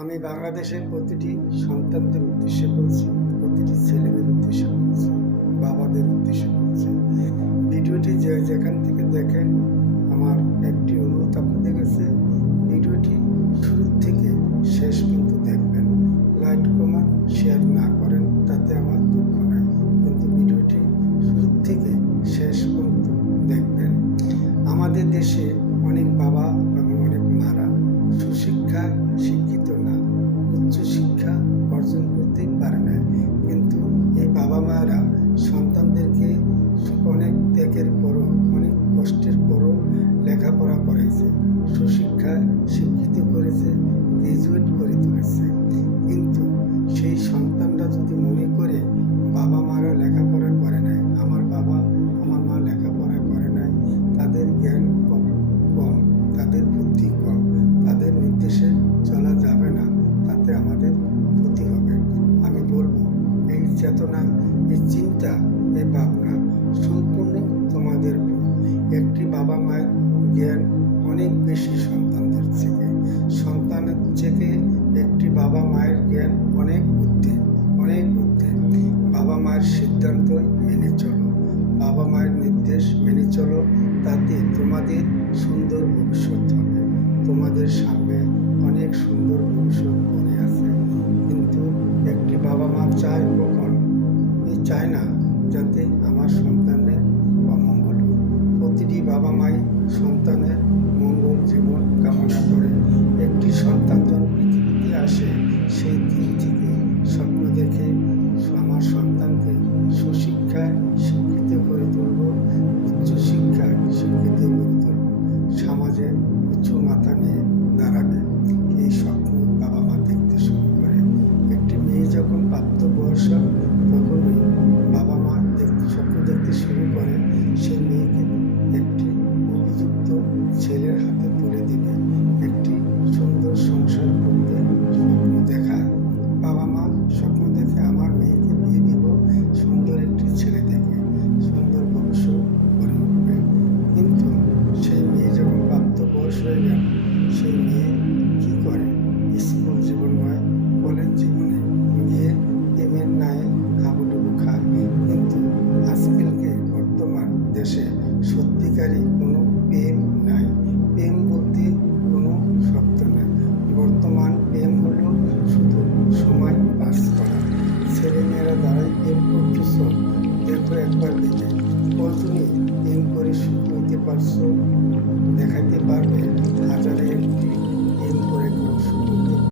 আমি বাংলাদেশের প্রতিটি সন্তানদের উদ্দেশ্যে বলছি, প্রতিটি ছেলেমেয়ের উদ্দেশ্যে বলছি, বাবাদের উদ্দেশ্যে বলছি। ভিডিওটি যে যেখান থেকে দেখেন, আমার একটি অনুরোধ আপনাদের কাছে, ভিডিওটি শুরু থেকে শেষ কিন্তু দেখবেন। লাইক কমেন্ট শেয়ার না করেন তাতে আমার দুঃখ নাই, কিন্তু ভিডিওটি শুরু থেকে শেষ পর্যন্ত দেখবেন। আমাদের দেশে অনেক বাবা এবং অনেক মারা সুশিক্ষা শিক্ষিত না, উচ্চশিক্ষা অর্জন করতে পারে না, কিন্তু এই বাবা মায়েরা সন্তানদেরকে অনেক ত্যাগের পরও, অনেক কষ্টের পরও লেখাপড়া করেছে, সুশিক্ষা শিক্ষিত করেছে, গ্রাজুয়েট করে তুলেছে। কিন্তু সেই সন্তানরা যদি মনে করে বাবা মারা লেখাপড়া করে নাই, আমার বাবা আমার মা লেখাপড়া করে নাই, তাদের জ্ঞান কম, তাদের বুদ্ধি কম, তাদের নির্দেশে চলা যাবে না, তাতে আমাদের ক্ষতি হবে। আমি বলবো, এই চেতনা, এই চিন্তা, এই ভাবনা সম্পূর্ণ তোমাদের ভুল। একটি বাবা মায়ের জ্ঞান অনেক বেশি সন্তানদের থেকে, সন্তানের থেকে একটি বাবা মায়ের জ্ঞান অনেক ঊর্ধ্বে, অনেক ঊর্ধ্বে। বাবা মায়ের সিদ্ধান্ত মেনে চলো, বাবা মায়ের নির্দেশ মেনে চলো, তাতে তোমাদের সুন্দর ভবিষ্যৎ হবে। তোমাদের সামনে অনেক সুন্দর ভবিষ্যৎ পড়ে আছে। কিন্তু একটি বাবা মা চায় কখন, চায় না যাতে আমার সন্তানের অমঙ্গল হোক। প্রতিটি বাবা মাই সন্তানের মঙ্গল জীবন কামনা করে। একটি সন্তান যখন পৃথিবীতে আসে, সেই দিন থেকে স্বপ্ন দেখে আমার সন্তানকে সুশিক্ষায় শিক্ষিত করে তুলব, উচ্চশিক্ষায় শিক্ষিত করে তুলব, সমাজে উঁচু মাথা নিয়ে দাঁড়াবে। এই স্বপ্ন বাবা মা দেখতে শুরু করে। একটি মেয়ে যখন প্রাপ্ত বয়স হয়, তখনই বাবা মা স্বপ্ন দেখতে শুরু করে সেই মেয়েকে একটি উপযুক্ত ছেলের হাতে তুলে দিবে, একটি সুন্দর সংসার করতে স্বপ্ন দেখায়। বাবা মা স্বপ্ন দেখে আমার মেয়েকে বিয়ে দিব সুন্দর একটি ছেলে দেখে, সুন্দর ভবিষ্যৎ গড়ে উঠবে। কিন্তু সেই মেয়ে যখন প্রাপ্ত বয়স হয়ে গেল, সেই মেয়ে কী করে? স্কুল জীবন নয়, কলেজ জীবনে গিয়ে প্রেমের নায়ে হাবুডুবু খায়। কিন্তু আজকালকে বর্তমান দেশে সত্যিকারই কোনো প্রেম নাই। প্রেম বলতে কোনো শব্দ নাই। বর্তমান প্রেম হলো শুধু সময় পাস করা। ছেলেমেয়েরা দ্বারাই প্রেম করতেছ, দেখো একবার দেখে কতদিনই প্রেম করে সুখ নিতে পারছো, দেখাতে পারবে? হাজারে